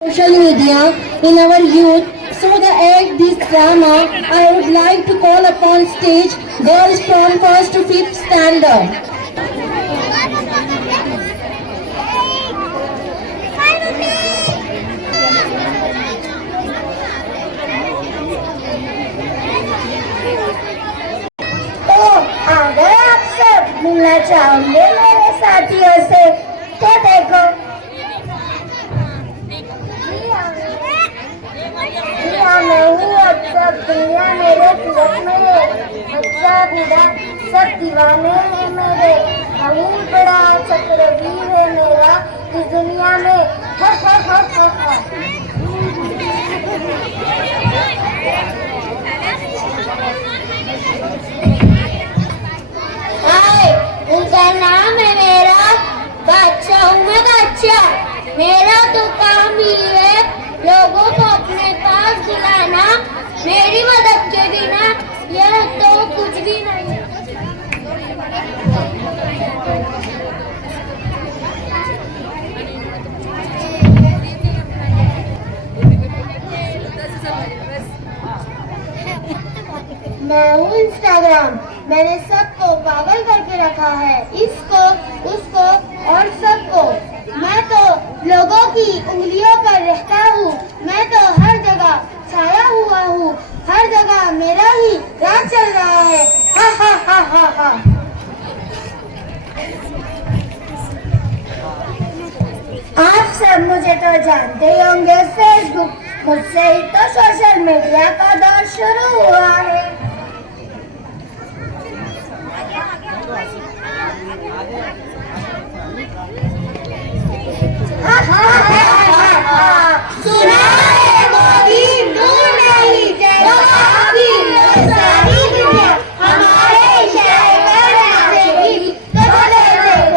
social media in our youth. So to add this drama, I would like to call upon stage girls from 1st to 5th standard. तो आ गए आप सब, मिलना चाहोगे मेरे साथियों से? तो देखो, मैं हूँ अब सब दुनिया मेरे तिलक में है। बच्चा बूढ़ा सब दीवाने हैं मेरे। बहुत बड़ा चक्रवीर है मेरा इस दुनिया में। हा हा हा हा हा। हाय, उनका नाम है मेरा बादशाह हूँ मैं बादशाह। मेरा तो काम ही है लोगों को अपने पास बुलाना। मेरी मदद के बिना यह तो कुछ भी नहीं। मैं हूँ इंस्टाग्राम। मैंने सबको पागल करके रखा है, इसको उसको और सबको। मैं तो लोगों की उंगलियों पर रहता हूँ। मैं तो हर जगह छाया हुआ हूँ। हर जगह मेरा ही राज चल रहा है। हा हा हा हा हा। आप सब मुझे तो जानते ही होंगे, फेसबुक। मुझसे ही तो सोशल मीडिया का दौर शुरू हुआ है। सुना है मोदी, दूर नहीं जैसी सारी दुनिया हमारे इशारे पर नाचेगी। तो देखो,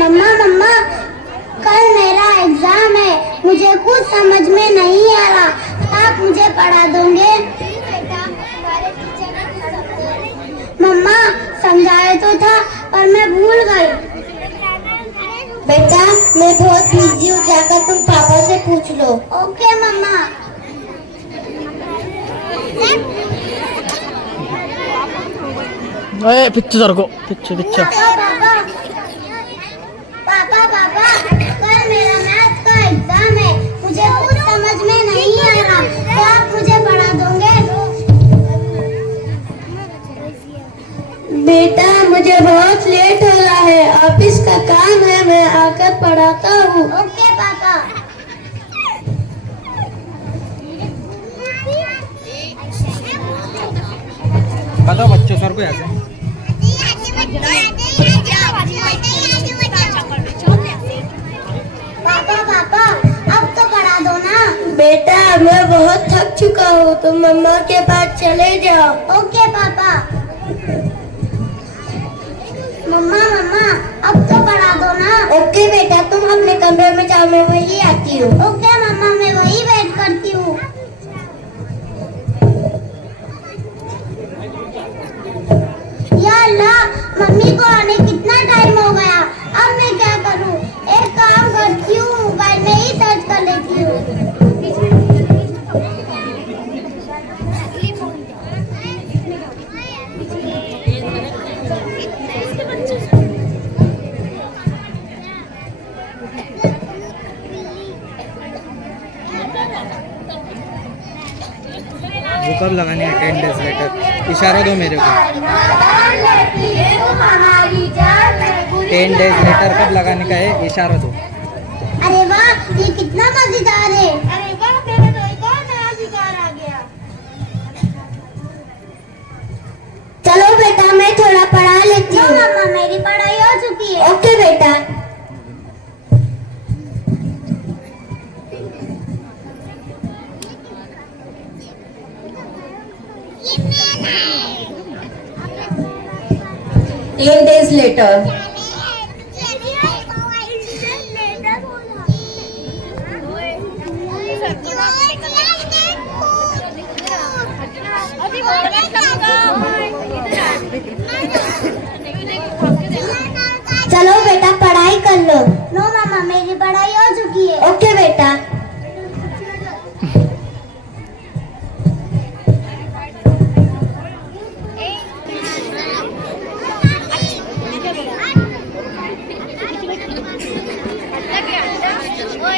मम्मा मम्मा, कल मेरा एग्जाम है। मुझे कुछ समझ में नहीं आ रहा, आप मुझे पढ़ा दोगे? मम्मा, समझाया तो था पर मैं भूल गई। बेटा, मैं बहुत बिजी हूँ, जाकर तुम पापा से पूछ लो। ओके मम्मा। पिच्चू सरको पिच्चू पिच्चू पापा पापा, कल मेरा मैथ का एग्जाम है। मुझे कुछ समझ में नहीं आ रहा, तो आप मुझे पढ़ा दोगे? बेटा, मुझे बहुत लेट हो रहा है, ऑफिस का काम है, मैं आकर पढ़ाता हूँ। ओके पापा। बताओ बच्चों सर को ऐसे पापा पापा, अब तो पढ़ा दो ना। बेटा, मैं बहुत थक चुका हूँ, तुम मम्मा के पास चले जाओ। ओके पापा। मम्मा मम्मा, अब तो पढ़ा दो ना। ओके बेटा, तुम अपने कमरे में जाओ, मैं वही आती हूँ। ओके मम्मा, मैं वही वेट करती हूँ। या अल्लाह, मम्मी को आने कितना टाइम हो गया। अब मैं क्या करूँ? एक काम करती हूँ, मोबाइल में ही सर्च कर लेती हूँ। वो कब लगानी है 10 डेज लेटर? इशारा दो मेरे को। 10 डेज लेटर कब लगाने का है? इशारा दो। अरे वाह, ये कितना मजेदार है। अरे वाह, मेरे तो एक और नया शिकार आ गया। चलो बेटा, मैं थोड़ा पढ़ा लेती हूँ। मम्मा, मेरी पढ़ाई हो चुकी है। ओके बेटा। Eight days later.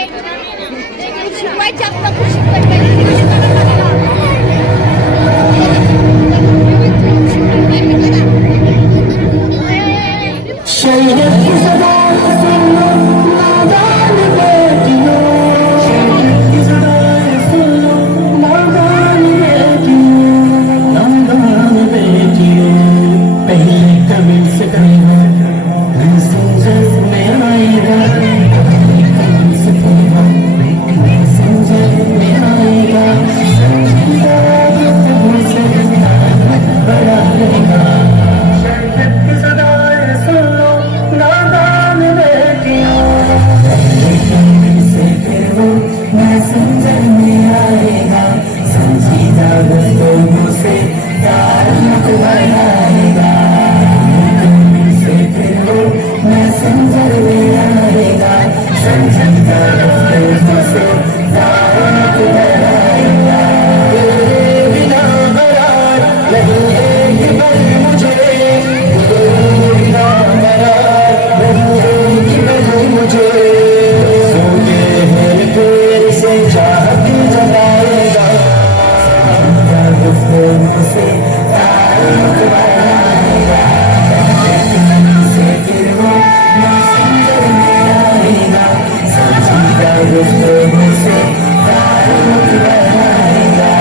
कुछ शिकवायचे असतं, कुछ शिकवायचं. शरीयत की सदा सुन लो नादान बेटियों, शरीयत की सदा सुन लो नादान बेटियों, नादान बेटियों. पहले कभी से कहीं समझ में आएगा, पहले कभी से कहीं समझ में आएगा, समझेगा मुझसे बड़ा रहेगा. शरीयत की सदा सुन लो नादान बेटियों, पहले कभी से फिर वो मैं समझ में आएगा, समझीदा गुफ्तगू से ताल्लुक बढ़ाएगा. कभी से फिर वो मैं समझ में आएगा, समझीदा गुफ्तगू से ताल्लुक बढ़ाएगा. तेरे बिना करार नहीं है ये पल मुझे, तेरे बिना करार नहीं है ये पल मुझे. सोते हैं तेरे से चाहत जगाएगा, समझीदा गुफ्तगू से ताल्लुक बढ़ाएगा. कभी से फिर वो मैं समझ में आएगा, समझीदा गुफ्तगू से ताल्लुक बढ़ाएगा.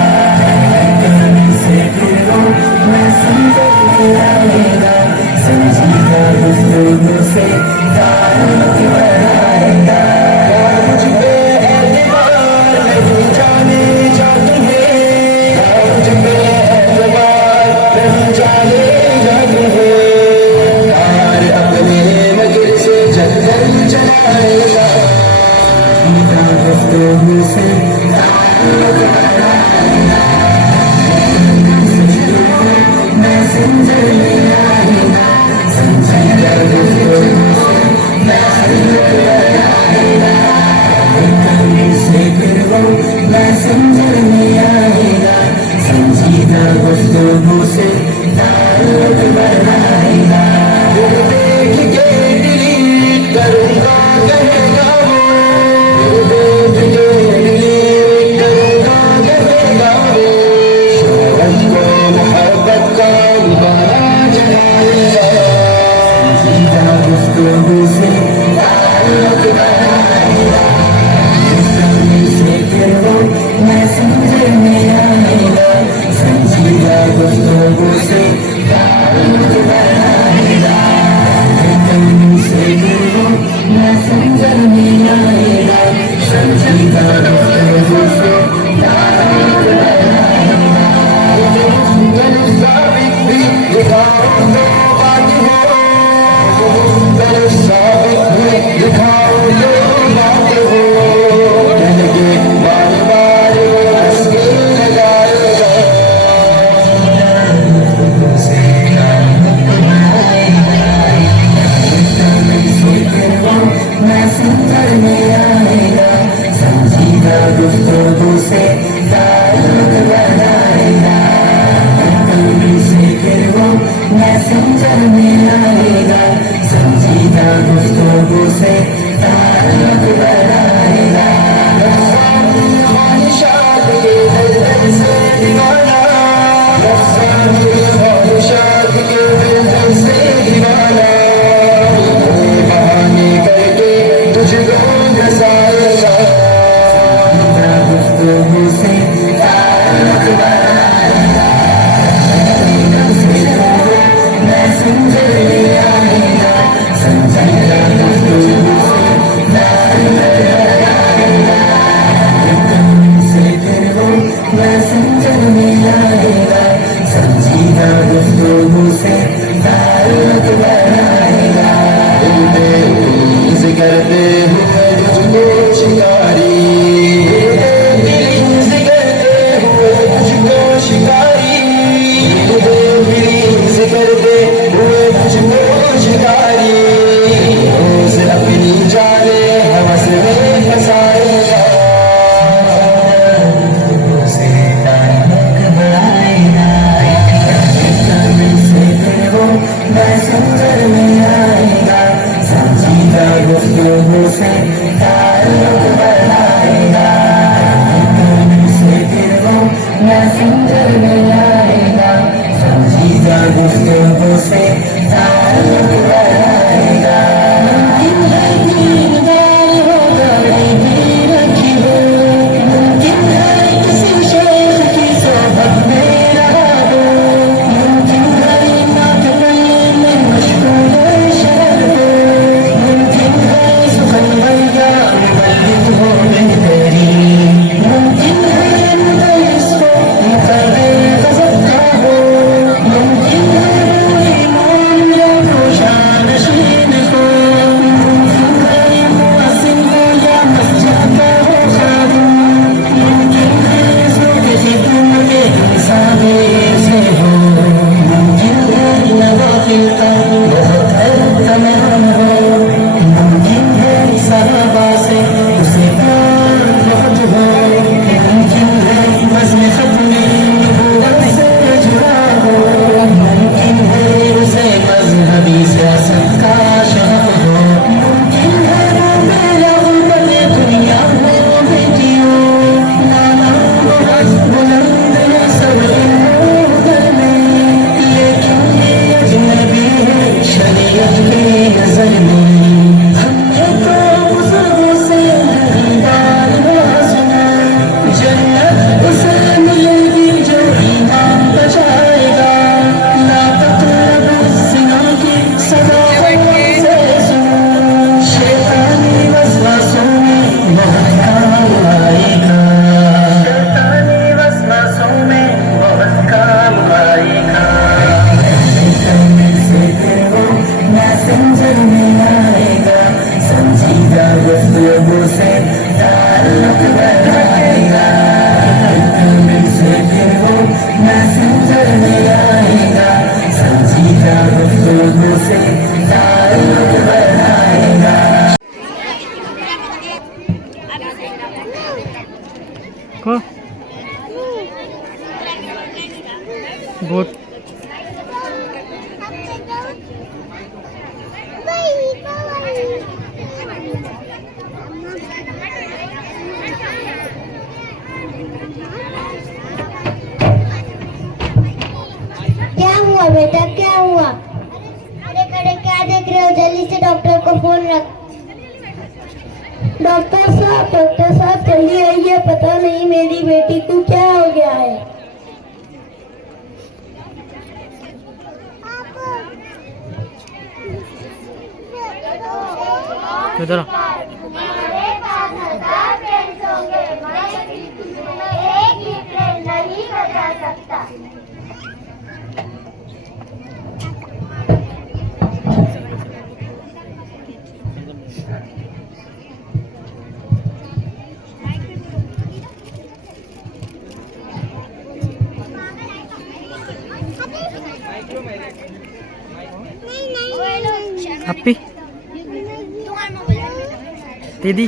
कभी से फिर वो मैं समझ में आएगा, समझीदा गुफ्तगू से ताल्लुक बढ़ाएगा. मुझ पे एतबार नहीं जाने जा तुम्हें, मुझ पे एतबार नहीं जाने जा तुम्हें. यार अपने मगर से जंगल चलाएगा, समझीदा गुफ्तगू से ताल्लुक बढ़ाएगा. मैं समझ में आएगा, समझीदा गुफ्तगू से ताल्लुक बढ़ाएगा. कभी से फिर वो मैं समझ में आएगा, समझीदा गुफ्तगू से ताल्लुक बढ़ाएगा. देख के डिलीट करूँगा कहेगा वो, देख के डिलीट करूँगा कहेगा वो. शोहरत को मोहब्बत का गुबारा चढ़ाएगा, समझीदा गुफ्तगू से ताल्लुक बढ़ाएगा. कभी से फिर वो मैं समझ में आएगा, समझीदा गुफ्तगू से ताल्लुक बढ़ाएगा. कभी से फिर वो मैं समझ में आएगा, समझीदा गुफ्तगू से ताल्लुक बढ़ाएगा. सुंदर साबित भी दिखाओ तो बात हो, सुंदर साबित भी दिखाओ तो बात हो. दिल के बार बार हंस के लगाएगा, से ताल्लुक बढ़ाएगा. कभी से फिर वो मैं समझ में आएगा, समझीदा गुफ्तगू से ताल्लुक बढ़ाएगा. कभी से फिर वो मैं समझ में आएगा, समझीदा गुफ्तगू से ताल्लुक बढ़ाएगा. ख्वाहिशात के दलदल से दीवाना, अफसाने ख्वाहिशात के दलदल से दीवाना. बहाने करके तुझको हंसाएगा, समझीदा गुफ्तगू से ताल्लुक बढ़ाएगा. मैं समझ में आएगा, समझीदा गुफ्तगू से ताल्लुक बढ़ाएगा. कभी से फिर वो मैं समझ में आएगा, समझीदा गुफ्तगू से ताल्लुक बढ़ाएगा. दिल करते हुए तुझको शिकारी, दिल करते हुए तुझको शिकारी, दिल करते हुए तुझको शिकारी. रोज अपनी जाने हवस में फंसाएगा, से ताल्लुक बढ़ाएगा. कभी से फिर वो मैं समझ में आएगा, समझीदा गुफ्तगू से ताल्लुक बढ़ाएगा. मैसेंजर में आएगा, समझीगा गुफ्तगू से ताल्लुक बढ़ाएगा। मुमकिन है दीनदार हो गाड़ी भी रखी हो, मुमकिन है किसी शेख की सोहबत में रहा हो, मुमकिन है नात पढ़ने में मशगूल शहर हो, मुमकिन है सुखन भैया मुबल्लिग हो बेहतरीन, मुमकिन है मुदर्रिस को मुकर्रिर गज़ब का हो, मुमकिन है इमाम या रोशानशीन को, मुमकिन है मुअस्सिन हो या मस्जिद का हो खादिम, मुमकिन है ज़ोक़ ख़िदमत इंसान से हो, मुमकिन है नवाफिल का बहुत तमाम हो, मुमकिन है सहाबा से उसे प्यार बहुत हो, मुमकिन है बज़्म ख़त्म नबूवत से जुड़ा हो, मुमकिन है उसे मज़हबी सियासत का शौक़ हो, मुमकिन है वो मेरा गुर्बत दुनिया में बेटियों, नाना बहुत बुलंद है सब उधर में, लेकिन ये अजनबी है शरीयत की नज़र में। हमने तो बुज़ुर्गों से दीदार हुआ सुना, जन्नत उसे मिलेगी जो ईमान बचाएगा, ला तक़रबू ज़िना की सज़ा से सुनो, शैतानी वसवासों में बहुत काम आएगा, शैतानी वसवासों में बहुत काम आएगा। मैसेंजर में आएगा, समझीगा गुफ्तगू से ताल्लुक बढ़ाएगा, मैसेंजर में आएगा, समझीगा गुफ्तगू से ताल्लुक बढ़ाएगा। को बोट क्या हुआ बेटा, क्या हुआ? अरे खड़े क्या देख रहे हो? जल्दी से डॉक्टर को फोन रख। डॉक्टर साहब जल्दी आइए, पता नहीं मेरी बेटी को क्या हो गया है। इधर आ। मेरे पास 1000 फ्रेंड्स होंगे, मैं एक ही फ्रेंड नहीं बता सकता। अप्पी दीदी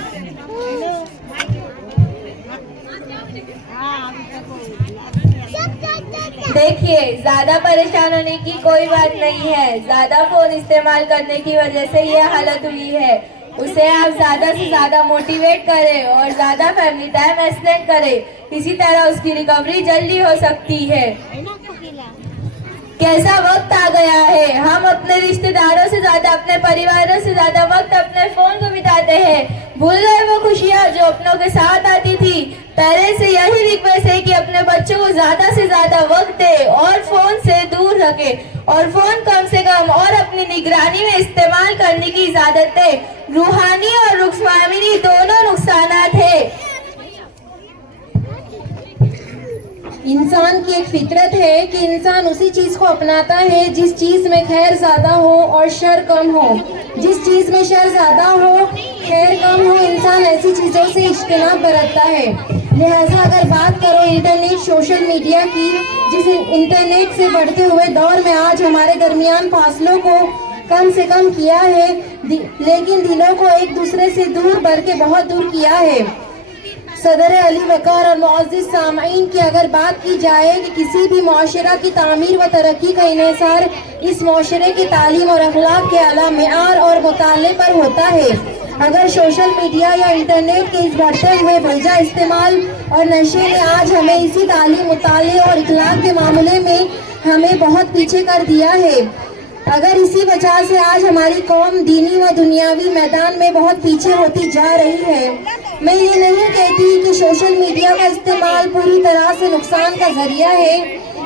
देखिए, ज्यादा परेशान होने की कोई बात नहीं है। ज्यादा फोन इस्तेमाल करने की वजह से ये हालत हुई है। उसे आप ज्यादा से ज्यादा मोटिवेट करें और ज्यादा फैमिली टाइम स्पेंड करें। इसी तरह उसकी रिकवरी जल्दी हो सकती है। कैसा वक्त आ गया है, हम अपने रिश्तेदारों से ज्यादा, अपने परिवारों से ज्यादा वक्त अपने फोन को बिताते हैं। भूल गए वो खुशियाँ जो अपनों के साथ आती थी। पेरेंट्स से यही रिक्वेस्ट है कि अपने बच्चों को ज्यादा से ज्यादा वक्त दे और फोन से दूर रखे और फोन कम से कम और अपनी निगरानी में इस्तेमाल करने की इजाजत दे। रूहानी और रुक्सानी दोनों नुकसानात है। इंसान की एक फितरत है कि इंसान उसी चीज को अपनाता है जिस चीज में खैर ज्यादा हो और शर कम हो। जिस चीज में शर ज्यादा हो, खैर कम हो, इंसान ऐसी चीजों से इज्तनाब बरतता है। लिहाजा अगर बात करो इंटरनेट, सोशल मीडिया की, जिस इंटरनेट से बढ़ते हुए दौर में आज हमारे दरमियान फासलों को कम से कम किया है, लेकिन दिलों को एक दूसरे से दूर बढ़ के बहुत दूर किया है। सदर अली वकार और मुअज़्ज़िज़ सामईन की अगर बात की जाए कि किसी भी मुआशरा की तामीर व तरक्की का इन्हिसार इस मुआशरे की तालीम और अखलाक के आला मेआर और मुताले पर होता है। अगर सोशल मीडिया या इंटरनेट के इस बढ़ते हुए बेजा इस्तेमाल और नशे ने आज हमें इसी तालीम, मुताले और इखलाक के मामले में हमें बहुत पीछे कर दिया है। अगर इसी वजह से आज हमारी कौम दीनी व दुनियावी मैदान में बहुत पीछे होती जा रही है। मैं ये नहीं कहती कि सोशल मीडिया का इस्तेमाल पूरी तरह से नुकसान का जरिया है,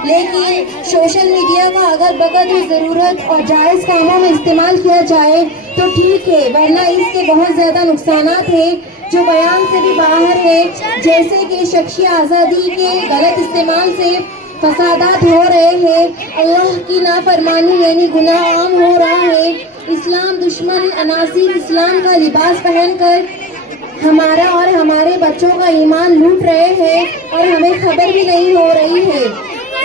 लेकिन सोशल मीडिया का अगर बकदर ज़रूरत और जायज़ कामों में इस्तेमाल किया जाए तो ठीक है, वरना इसके बहुत ज़्यादा नुकसानात हैं जो बयान से भी बाहर है, जैसे कि शख्सी आज़ादी के गलत इस्तेमाल से फसादात हो रहे हैं, अल्लाह की नाफरमानी यानी गुनाह आम हो रहा है, इस्लाम दुश्मन अनासिर इस्लाम का लिबास पहनकर हमारा और हमारे बच्चों का ईमान लूट रहे हैं और हमें खबर भी नहीं हो रही है।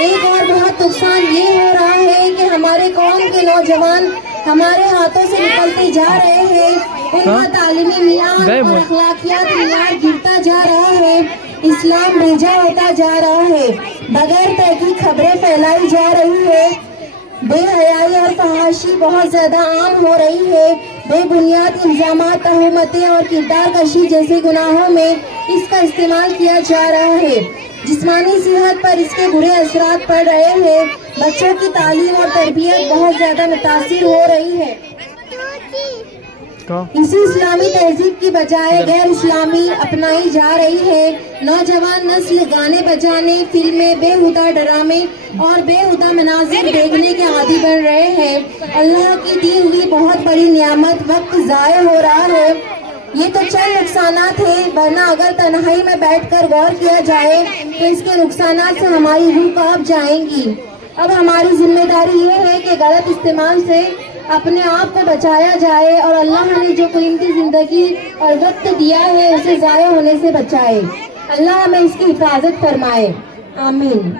एक और बहुत नुकसान ये हो रहा है कि हमारे कौम के नौजवान हमारे हाथों से निकलते जा रहे हैं, उनका तालीमी मियार और अखलाकियात मियार गिरता जा रहा है, इस्लाम भेजा होता जा रहा है, बगैर तहकीक खबरें फैलाई जा रही है, बेहयाई और फहाशी बहुत ज्यादा आम हो रही है, बेबुनियाद इल्जामात, तहमतें और किरदार कशी जैसे गुनाहों में इसका इस्तेमाल किया जा रहा है। जिस्मानी सेहत पर इसके बुरे असरात पड़ रहे हैं, बच्चों की तालीम और तरबियत बहुत ज्यादा मुतासिर हो रही है। इसी इस्लामी तहजीब की बजाय गैर इस्लामी अपनाई जा रही है। नौजवान नस्ल गाने बजाने, फिल्में, बेहुदा ड्रामे और बेहुदा मनाजिर देखने के आदी बन रहे हैं। अल्लाह की दी हुई बहुत बड़ी नियामत वक्त ज़ाय हो रहा है। ये तो चंद नुकसानात हैं, वरना अगर तन्हाई में बैठकर गौर किया जाए तो इसके नुकसानात से हमारी रूह कांप जाएंगी। अब हमारी जिम्मेदारी ये है कि गलत इस्तेमाल से अपने आप को बचाया जाए और अल्लाह ने जो कीमती जिंदगी और वक्त दिया है उसे ज़ाया होने से बचाए। अल्लाह हमें इसकी हिफाजत फरमाए, आमीन।